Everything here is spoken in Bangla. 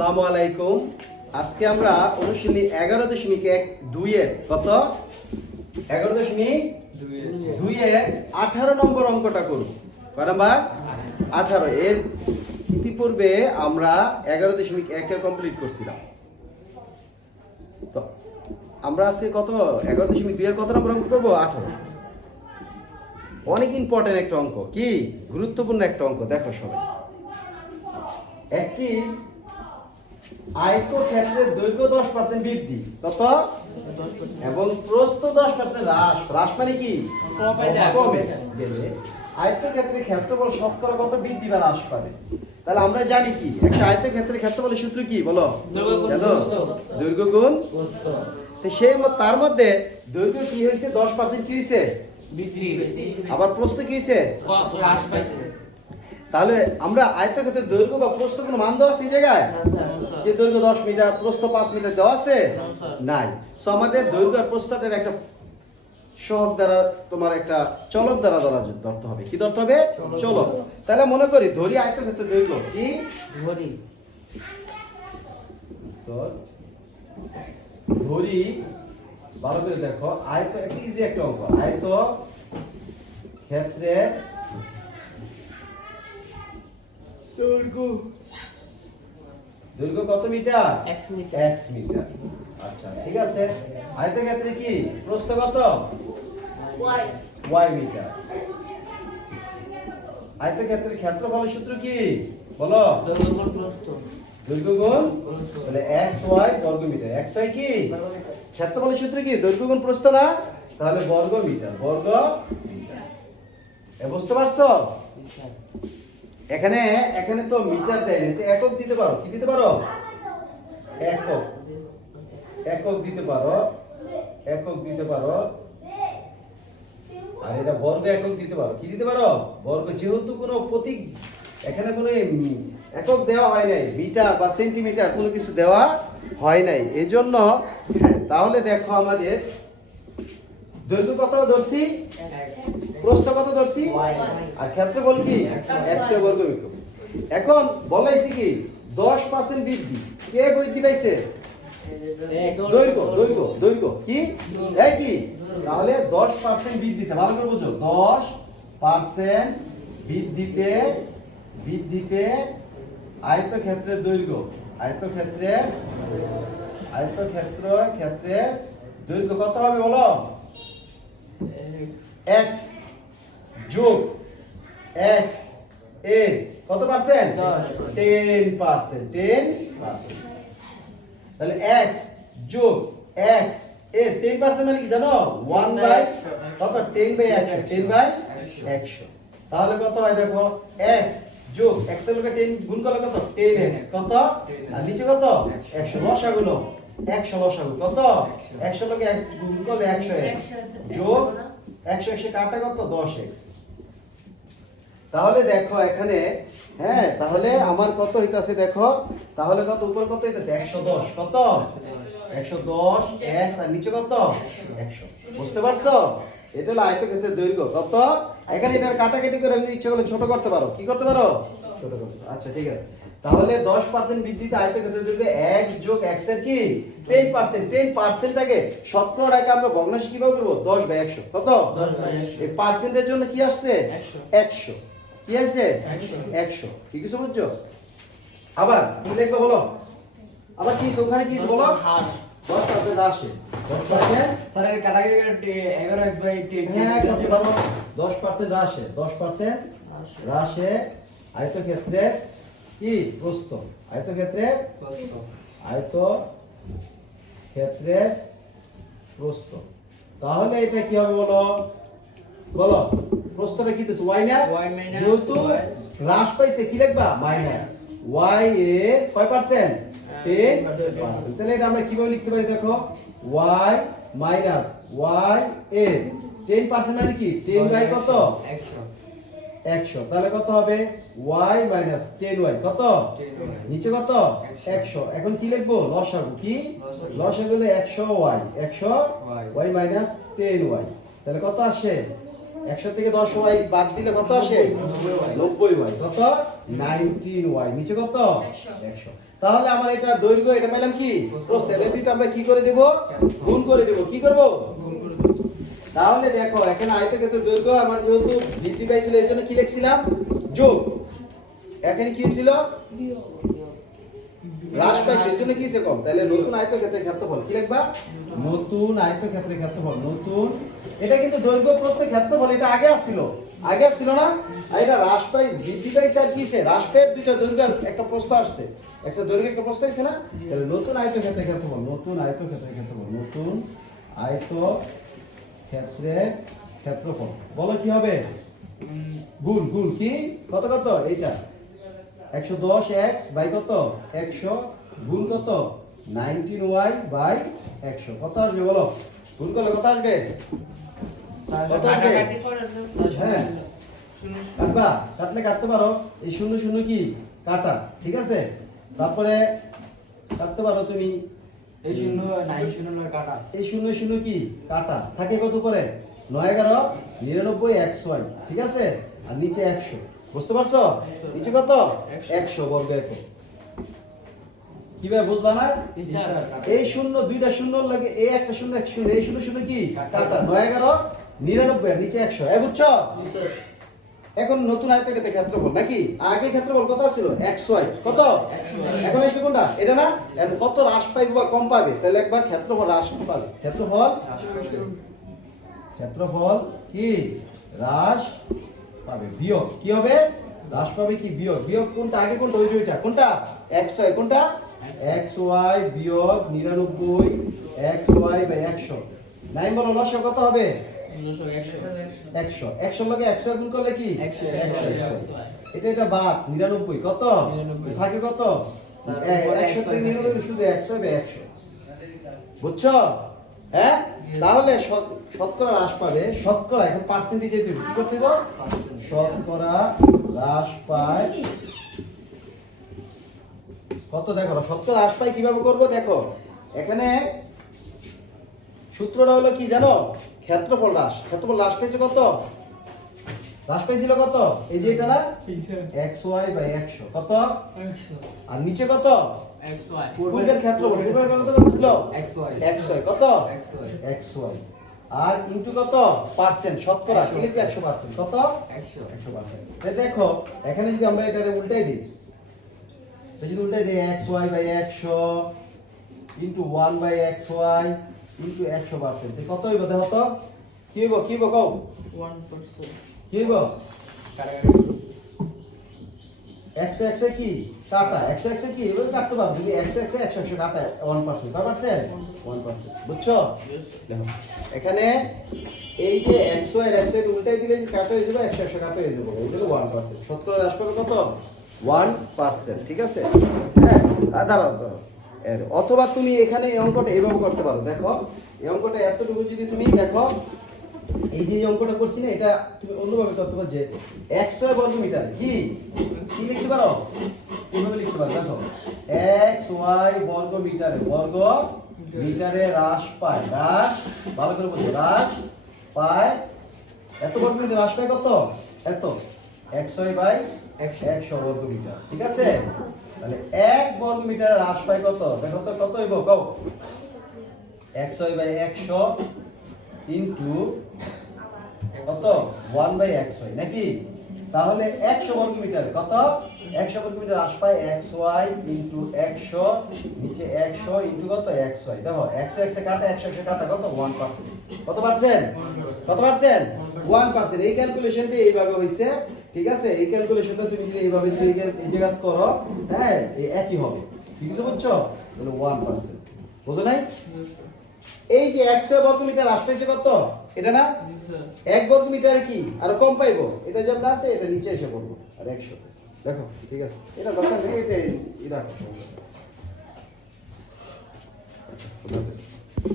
আসসালামু আলাইকুম। আজকে আমরা অনুশীলনী এগারো দশমিক এক দুইয়ের কত? এগারো দশমিক দুইয়ের আঠারো নম্বর অঙ্কটা করব। কয় আঠারো। এর ইতিপূর্বে আমরা এগারো দশমিক একের কমপ্লিট করছিলাম। তো আমরা আজকে কত? এগারো দশমিক দুইয়ের কত নম্বর অঙ্ক করব? আঠারো। অনেক ইম্পর্টেন্ট একটা অঙ্ক। কি? গুরুত্বপূর্ণ একটা অঙ্ক। দেখো সবাই। একটি আয়তক্ষেত্রের দৈর্ঘ্য দশ পার্সেন্ট বৃদ্ধি। কত? এবং প্রস্থ দশ পার্সেন্ট হ্রাস। হ্রাস মানে কি? কমে গেলে আয়তক্ষেত্রের ক্ষেত্রফল শতকরা কত বৃদ্ধি বা হ্রাস পাবে? তাহলে আমরা জানি কি? একটা আয়তক্ষেত্রের ক্ষেত্রফলের সূত্র কি? বলো। দৈর্ঘ্য গুণ জানো? দৈর্ঘ্য গুণ তো সেই তার মধ্যে দৈর্ঘ্য কি হয়েছে? দশ পার্সেন্ট কি হয়েছে? আবার প্রস্থ কি হয়েছে? তাহলে আমরা আয়তক্ষেত্রের দৈর্ঘ্য বা প্রস্থ কোনো মান দেওয়া এই জায়গায়? যে দৈর্ঘ্য দশ মিটার প্রস্থ পাঁচ মিটার দেওয়া আছে? নাই। সো আমাদের দৈর্ঘ্য আর প্রস্থটার একটা সহক দ্বারা তোমার একটা চলক দ্বারা ধরা ধরতে হবে। কি ধরতে হবে? চলক। তাহলে মনে করি ধরি আয়তক্ষেত্রের দৈর্ঘ্য কি? ধরি। ধরি। ভালো করে দেখো আয়ত একটা ইজি একটা অঙ্ক। আয়ত ক্ষেত্রে দৈর্ঘ্য। দৈর্ঘ্য কত মিটার? এক মিটার। মিটার। আচ্ছা ঠিক আছে। আয়তক্ষেত্রে কি? প্রস্থ কত? ওয়াই। মিটার। আয়তক্ষেত্রের ক্ষেত্রফলের সূত্র কি? বলো। দৈর্ঘ্য গুণ প্রস্থ। দৈর্ঘ্য গুণ তাহলে এক্স ওয়াই বর্গ মিটার। এক্স ওয়াই কি? ক্ষেত্রফলের সূত্র কি? দৈর্ঘ্য গুণ প্রস্থ না? তাহলে বর্গ মিটার বর্গ মিটার। এ বুঝতে পারছ। এখানে এখানে তো মিটার দেয় না। তো একক দিতে পারো? কি দিতে পারো? একক। একক দিতে পারো। একক দিতে পারো। আর এটা বর্গ একক দিতে পারো। কি দিতে পারো? বর্গ যেহেতু কোনো প্রতীক, এখানে কোনো একক দেওয়া হয় নাই। মিটার বা সেন্টিমিটার কোনো কিছু দেওয়া হয় নাই। এজন্য হ্যাঁ তাহলে দেখো আমাদের দৈর্ঘ্য কত ধরছি? প্রস্থ কত ধরছি? আর ক্ষেত্রফল কি? একশো বর্গ মিটার। এখন বলাইছি কি দশ পার্সেন্ট বৃদ্ধি। কে বৃদ্ধি পাইছে? দৈর্ঘ্য দৈর্ঘ্য দৈর্ঘ্য। কি? এই কি? তাহলে দশ পার্সেন্ট বৃদ্ধিতে ভালো করে বুঝো। দশ পার্সেন্ট বৃদ্ধিতে বৃদ্ধিতে আয়তক্ষেত্রের দৈর্ঘ্য। আয়তক্ষেত্রের আয়তক্ষেত্র ক্ষেত্রের দৈর্ঘ্য কত হবে বলো? এক্স যোগ এক্স এ কত percent ten percent ten percent তাহলে এক্স যোগ এক্স এ টেন পার্সেন্ট মানে কি জানো? ওয়ান বাই কত? টেন বাই একশো টেন বাই একশো। তাহলে কত হয় দেখো? এক্স যোগ এক্সের লোকে টেন গুণ করলে কত? টেন এক্স কত? আর নিচে কত? একশো লসাগুলো একশো লসাগু কত? একশো। লোকে গুণ করলে একশো এক্স যোগ একশো একশো কাটা কত? দশ এক্স তাহলে দেখো এখানে হ্যাঁ তাহলে আমার কত হইতাছে দেখো? তাহলে কত, উপর কত হইতাছে? একশো দশ। কত? একশো দশ এক্স আর নিচে কত? একশো। বুঝতে পারছ? এটা হলো দৈর্ঘ্য। কত? এখানে এটা কাটাকাটি করে আমি ইচ্ছা করলে ছোট করতে পারো। কি করতে পারো? ছোট করতে। আচ্ছা ঠিক আছে। তাহলে দশ পার্সেন্ট বৃদ্ধিতে আয়তক্ষেত্রের দৈর্ঘ্য এক যোগ এক্সের কি? টেন পার্সেন্ট টেন পার্সেন্টটাকে শতকরাটাকে আমরা ভগ্নাংশ কীভাবে করব? দশ বাই একশো। কত। এই পার্সেন্টের জন্য কি আসছে? একশো। কি আসছে? একশো। কি কিছু বুঝছ? আবার তুমি দেখবে বলো? আবার কি ওখানে কি বলো? দশ পার্সেন্ট আসে। দশ পার্সেন্ট স্যারের কাটাকাটি করে এগারো এক্স বাই টেন হ্যাঁ দশ পার্সেন্ট আসে। দশ পার্সেন্ট আয়তক্ষেত্রে কি? প্রস্থ আয়তক্ষেত্রে আয়ত ক্ষেত্রে প্রস্থ তাহলে এটা কি হবে বলো? বলো প্রস্থটা কি দিচ্ছে ওয়াই না? যেহেতু হ্রাস পাইছে কি লিখবা? মাইনাস ওয়াই এর কয় পার্সেন্ট তাহলে এটা আমরা কীভাবে লিখতে পারি দেখো? ওয়াই মাইনাস ওয়াই এর টেন পার্সেন্ট মানে কি? টেন বাই কত? একশো একশো। তাহলে কত হবে? ওয়াই মাইনাস টেন ওয়াই কত? 10Y নিচে কত? একশো। এখন কি লিখব? লসাগু কি? লসাগু। হলে একশো ওয়াই একশো Y। Y minus ten Y তাহলে কত আসে? একশো থেকে দশ ওয়াই বাদ দিলে কত আসে? নব্বই Y। ওয়াই কত? নাইনটিন ওয়াই নিচে কত? একশো। তাহলে আমার এটা দৈর্ঘ্য এটা পেলাম কি? প্রস্থ। তাহলে দুইটা আমরা কি করে দেব? গুণ করে দেব। কি করব? তাহলে দেখো এখানে আয়তক্ষেত্রের দৈর্ঘ্য আমার যেহেতু বৃদ্ধি পাইছিল এর জন্য কি লিখছিলাম? যোগ। এখানে কি ছিল? হ্রাস পাইছে এর জন্য কি হয়েছে কম তাহলে নতুন আয়তক্ষেত্রের ক্ষেত্রফল কি লিখবা? নতুন আয়তক্ষেত্রের ক্ষেত্রফল নতুন। এটা কিন্তু দৈর্ঘ্য প্রস্থের ক্ষেত্রফল এটা আগে আসছিল। আগে ছিল না? আর এটা হ্রাস পাই বৃদ্ধি পাইছে আর কি হ্রাস পেয়ে দুইটা দৈর্ঘ্য একটা প্রস্থ আসছে। একটা দৈর্ঘ্য একটা প্রস্থ আসছে না? তাহলে নতুন আয়তক্ষেত্রের ক্ষেত্রফল নতুন আয়তক্ষেত্রের ক্ষেত্রফল নতুন আয়ত ক্ষেত্রের ক্ষেত্রফল। বলো কি হবে? গুণ গুণ কি? কত কত? এইটা। একশো দশ এক্স বাই কত? একশো। গুণ কত? নাইনটিন ওয়াই বাই একশো। কত আসবে বলো? গুণ করলে কত আসবে? কত আসবে? হ্যাঁ। কাটবা? কাটলে কাটতে পারো। এই শূন্য শূন্য কি? কাটা। ঠিক আছে? তারপরে কাটতে পারো তুমি। এই শূন্য নাই শূন্য নয় কাটা। এই শূন্য শূন্য কি? কাটা। থাকে কত করে নয় এগারো নিরানব্বই একশো ঠিক আছে? আর নিচে একশো। বুঝতে পারছ? নিচে কত? একশো বর্গ কীভাবে বুঝলা না? এই শূন্য, দুইটা শূন্য লাগে এই একটা শূন্য, এক শূন্য, এই শূন্য শূন্য কি? কাটা। নয় এগারো, নিরানব্বই নিচে একশো। এ, বুঝছ? এখন নতুন ক্ষেত্রফল নাকি? আগে ক্ষেত্রফল কত ছিল? একশো কত? এখন এই কোনটা? এটা না? কত হ্রাস কম পাবে? তাহলে একবার ক্ষেত্রফল হ্রাস পাবে ক্ষেত্রফল? ক্ষেত্রফল কি? হ্রাস পাবে। বিয়োগ কি হবে? হ্রাস পাবে কি? বিয়োগ। বিয়োগ কোনটা? আগে কোনটা? ওই ওইটা। কোনটা? এক্স ওয়াই কোনটা? এক্স ওয়াই বিয়োগ নিরানব্বই এক্স ওয়াই বাই একশো। নাইন বলো লস কত হবে? একশো। একশো। লগে একশো গুণ করলে কি? একশো, একশো, একশো, একশো। এটা এটা বাদ। নিরানব্বই। কত? নিরানব্বই। থাকে কত? স্যার, এ, উপরে একশো একশো, নিরানব্বই শুধু একশো হবে একশো। বুঝছ? হ্যাঁ? তাহলে শত- শতকরা হ্রাস পাবে, শতকরা, এখন পার্সেন্টেজ কি করতে হবে। শতকরা হ্রাস পায়। কত দেখো শতকরা হ্রাস পায় কীভাবে করব দেখো? এখানে সূত্রটা হলো কি জানো? ক্ষেত্রফল হ্রাস। ক্ষেত্রফল হ্রাস পেয়েছে কত? হ্রাস পেয়েছিল কত? এই যে এটা না? এক্স ওয়াই বাই একশো। কত? আর নিচে কত? পূর্বের ক্ষেত্রফল পূর্বের কত কত ছিল? এক্স ওয়াই কত? এক্স ওয়াই আর ইনটু কত? পার্সেন্ট শতকরা। কি লিখবে একশো পার্সেন্ট কত? একশো। একশো পার্সেন্ট দেখো এখানে যদি আমরা এটা উল্টাই দিই যদি উল্টাই দিই এক্স ওয়াই বাই একশো into one by X Y into একশো পার্সেন্ট কত হইব দেখো তো? কি হইব? কি হইব কও? কি একশো একশো কি? কাটা। একশো একশো কি? এভাবে কাটতে পারো। যদি একশো একশো একশো একশো কাটা ওয়ান পার্সেন্ট কয় পার্সেন্ট ওয়ান পার্সেন্ট বুঝছ? এখানে এই যে একশো একশো উল্টাই দিলে কাটা হয়ে যাবে, একশো একশো কাটা হয়ে যাবে। জন্য ওয়ান পার্সেন্ট শতকরা হ্রাস পাবে কত? ওয়ান পার্সেন্ট ঠিক আছে? হ্যাঁ দাঁড়াও দাঁড়াও। অথবা তুমি এখানে এই অঙ্কটা এইভাবে করতে পারো। দেখো, এই অঙ্কটা এতটুকু যদি তুমি দেখো এই যে অঙ্কটা করছি না এটা তুমি অন্যভাবে করতে পারো যে একশো বর্গ মিটার কি? কি লিখতে পারো? কীভাবে লিখতে পারো? দেখো এক্স ওয়াই বর্গ মিটারে বর্গ মিটারে হ্রাস পায় হ্রাস ভালো করে বলছো হ্রাস পায় এত বর্গ মিটার হ্রাস পায় কত? এত একশো বাই একশো। একশো বর্গ মিটার ঠিক আছে? তাহলে এক বর্গ মিটার হ্রাস পায় কত? দেখো তো কত হইব কও? একশো বাই একশো ইন্টু কত? ওয়ান বাই এক্স ওয়াই নাকি? তাহলে একশো বর্গ মিটার কত? একশো বর্গ মিটার হ্রাস পায় এক্স ওয়াই ইন্টু একশো, নিচে একশো ইন্টু কত? এক্স ওয়াই দেখো একশো একশো কাটা, একশো একশো কাটা, কত? ওয়ান পার্সেন্ট কত পার্সেন্ট কত পার্সেন্ট ওয়ান পার্সেন্ট এই ক্যালকুলেশনটা এইভাবে হয়েছে ঠিক আছে? এই ক্যালকুলেশনটা তুমি যদি এইভাবে এই জায়গা করো হ্যাঁ একই হবে। ঠিক আছে বুঝছ? তাহলে ওয়ান পার্সেন্ট বুঝো নাই? এই যে একশো বর্গ মিটার আসতেছে কত? এটা না? এক বর্গ মিটার কি? আর কম পাইবো? এটা যেমন আছে, এটা নিচে এসে পড়ব। আর একশো। দেখো, ঠিক আছে? এটা দরকার নেই, এটা এটা। আচ্ছা।